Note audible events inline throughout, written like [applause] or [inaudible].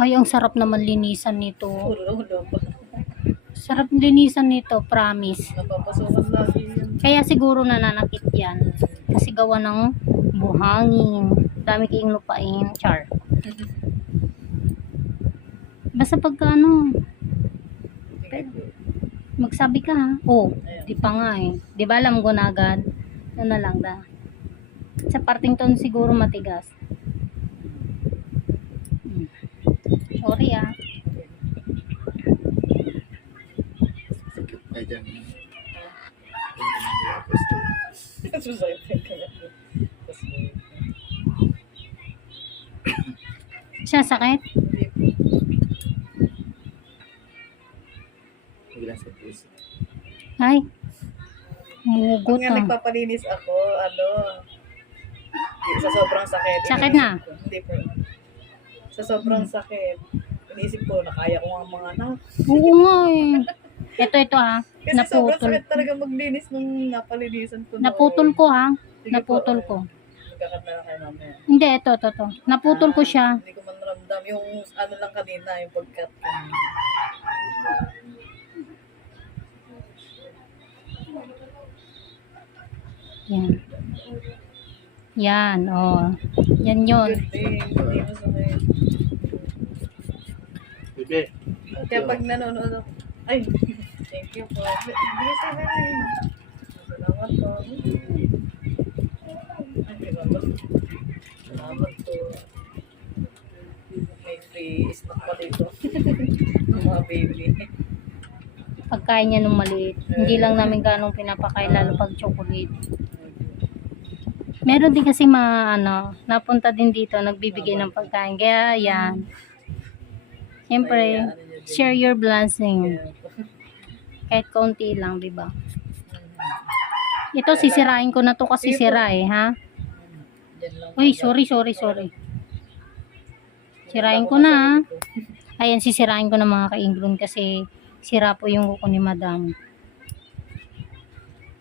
Ay, ang sarap naman linisan nito. Sarap linisan nito, promise. Kaya siguro nananakit yan. Kasi gawa ng buhangin. Dami kayong lupain. Char. Basta pagka ano, magsabi ka ha. Oh, di pa nga eh. Di ba alam ko na agad? Ano na lang da. Sa parting ton siguro matigas. Hmm. Sorry ah. Dyan. Ka na. Tapos, Siya sakit? Biglang sa puso. Ay. Pag Mugot nga ah. nagpapalinis ako, ano, sa sobrang sakit. Sakit na? Hindi po. Sa sobrang sakit, iniisip ko na kaya ko nga mga anak. Oo nga eh. [laughs] Ito, ito ha. Kasi sobrang Naputol. sakit talaga maglinis nung napalinisan ko. noon. Naputol ko ha. Sige Naputol po, ko. Magkakanta na kayo mamaya. Hindi, ito, ito, ito. Naputol ko Ah, siya. Hindi ko man ramdam. Yung ano lang kanina, yung pagkat. Yan. Yan, oh. Yan yun. Hindi, hindi masakit. Bebe. Kaya pag nanonood ako, ay, thank you po. Bigay sa akin. Salamat po. Ay, salamat. Salamat po. May free snack pa dito. Ang [laughs] mga baby. Pagkain niya nung maliit. Hindi lang namin ganong pinapakain, lalo pag chocolate. Meron din kasi mga, ano, napunta din dito, nagbibigay ng pagkain. Kaya, yan. Siyempre, share your blessing. Kahit konti lang, di ba? Ito, sisirain ko na to kasi sira eh, ha? Uy, sorry, sorry, sorry. Sirain ko na? Ayan, sisirain ko na mga ka-inglon kasi sira po yung kuko ni madam.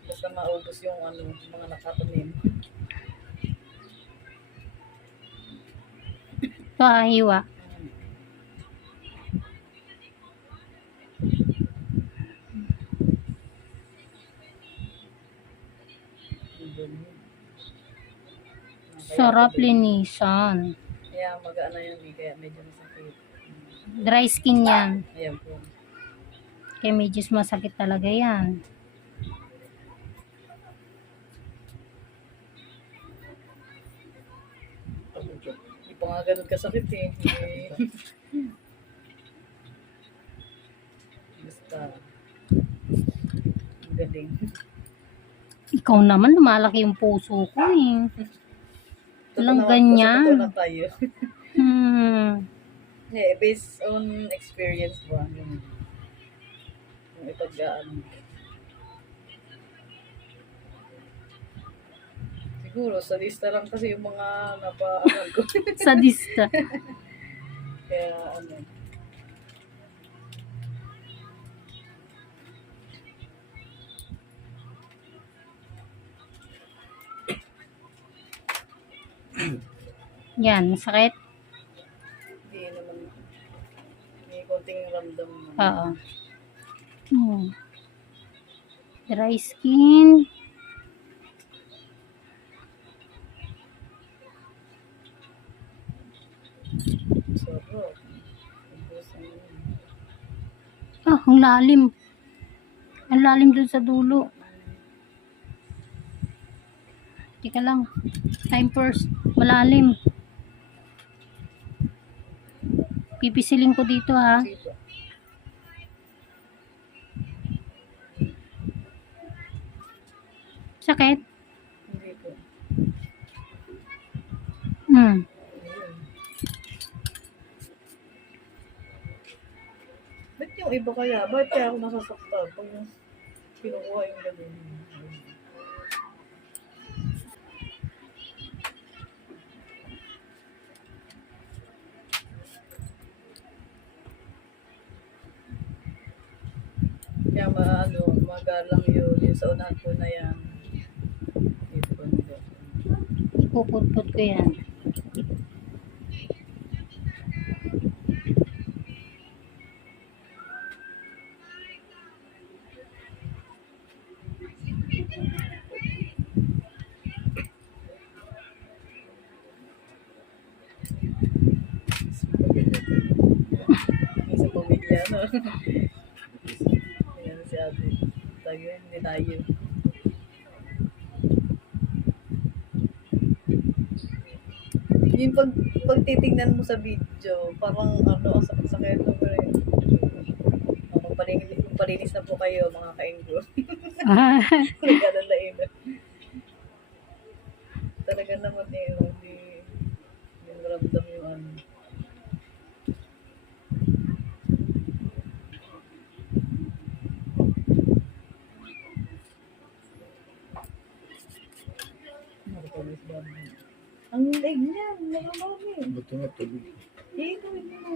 Basta maubos yung ano, mga nakatanim. Ito, ah, Sarap linisan. Kaya mag-ano yun, eh, kaya medyo masakit. Dry skin yan. Ayan po. Kaya medyo masakit talaga yan. Hindi pa nga ganun kasakit eh. Basta. Ang galing. Ikaw naman, lumalaki yung puso ko eh. Walang ganyan. na tayo. [laughs] Hmm. Eh, based on experience ba? Yung, yung ipag-ano. Siguro, sa lista lang kasi yung mga napa-ano ko. [laughs] Sadista. [laughs] Kaya, ano. Yan, sakit. Hindi naman. May konting ramdam. Oo. Hmm. Dry skin. Ah, ang lalim. Ang lalim dun sa dulo. Teka lang. Time first. Malalim. Pipisilin ko dito ha. Sakit? Hindi po. Hmm. Ba't yung iba kaya? Ba't kaya ako nasasaktan pag yung kinukuha yung ganun? para maano, magalang yun. Yung sa unahan ko na yan. Ipon ko. Puputput ko yan. Isa pamilya, no? [laughs] Yun, hindi tayo. Yung pag, pag titignan mo sa video, parang ano, ang sakit-sakit mo rin. Oh, magpalinis, magpalinis na po kayo, mga kainggo. Ah, Naglalalain [laughs] na. Talaga naman eh, hindi, hindi maramdam yung ano. Nakapalis ba naman? Ang leg niya, nakamami. Buto nga tulog. Eh, gawin mo.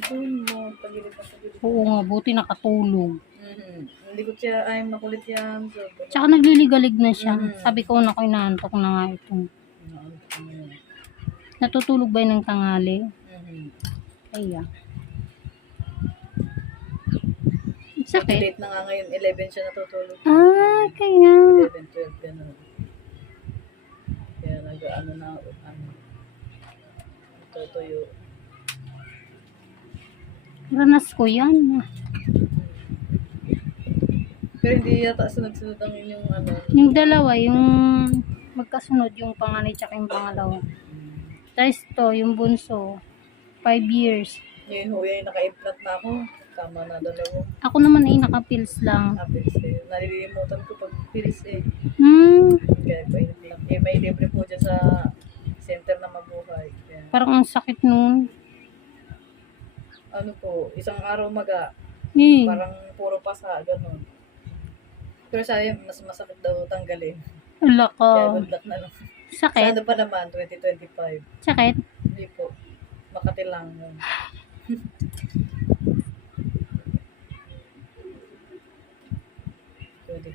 Gawin mo, pagilid na pagilid. oo nga, buti nakatulog. Mhm. Hindi ko siya, ay makulit yan. So, Tsaka nagliligalig na siya. Mm. Sabi ko, naku, inaantok na nga ito. Inaantok. Natutulog ba yun ng tangali? Mhm. Kaya. Sakit. Late na nga ngayon, 11 siya natutulog. Ah, kaya. 11, 12 nag-ano na, ano, tutuyo. Ranas ko yan. Pero hindi yata sunod-sunod ang inyong ano. Yung dalawa, yung magkasunod yung panganay tsaka yung pangalawa. Tapos to, yung bunso, 5 years. Ngayon ho, yan, naka-implant na ako. Tama na dalawa. Ako naman ay nakapills lang. Napils eh. Nalilimutan ko pag pilis eh. Hmm, Kaya pa. Eh, may libre po dyan sa center na mabuhay. Kaya, parang ang sakit nun. ano po, isang araw maga, Eh, parang puro pasa, ganun. Pero sabi, mas masakit daw tanggalin. wala Kaya ka. good luck na lang. Sa Sakit? ano pa naman, 2025. Sakit? Hindi po. Makati lang. [laughs]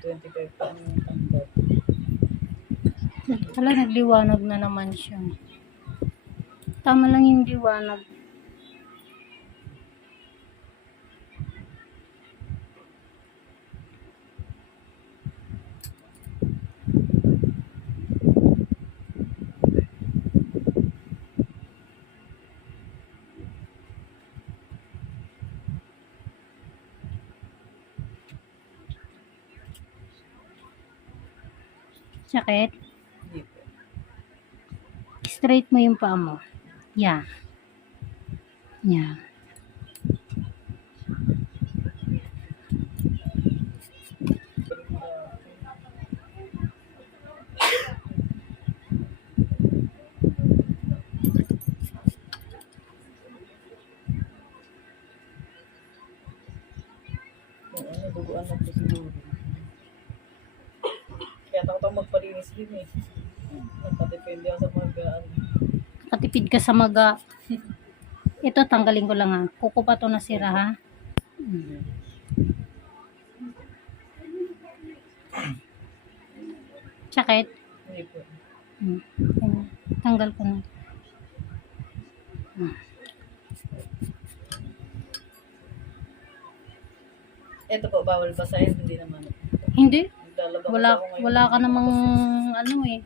yun. Twenty twenty five pa ang tanggap. Wala, nagliwanag na naman siya. Tama lang yung liwanag. Sakit? Hindi po. Straight mo yung paa mo. Yeah. Yeah. Yung ano, duguan na po siguro. Kaya takot din eh. Nakadepende ako sa mga ano. Katipid ka sa maga. Ito, tanggalin ko lang ha. Kuko pa to nasira ha. Sakit? Hindi po. Ayan. Tanggal ko na. Ito po, bawal basahin, hindi naman. Hindi. Wala, wala ka namang ano eh.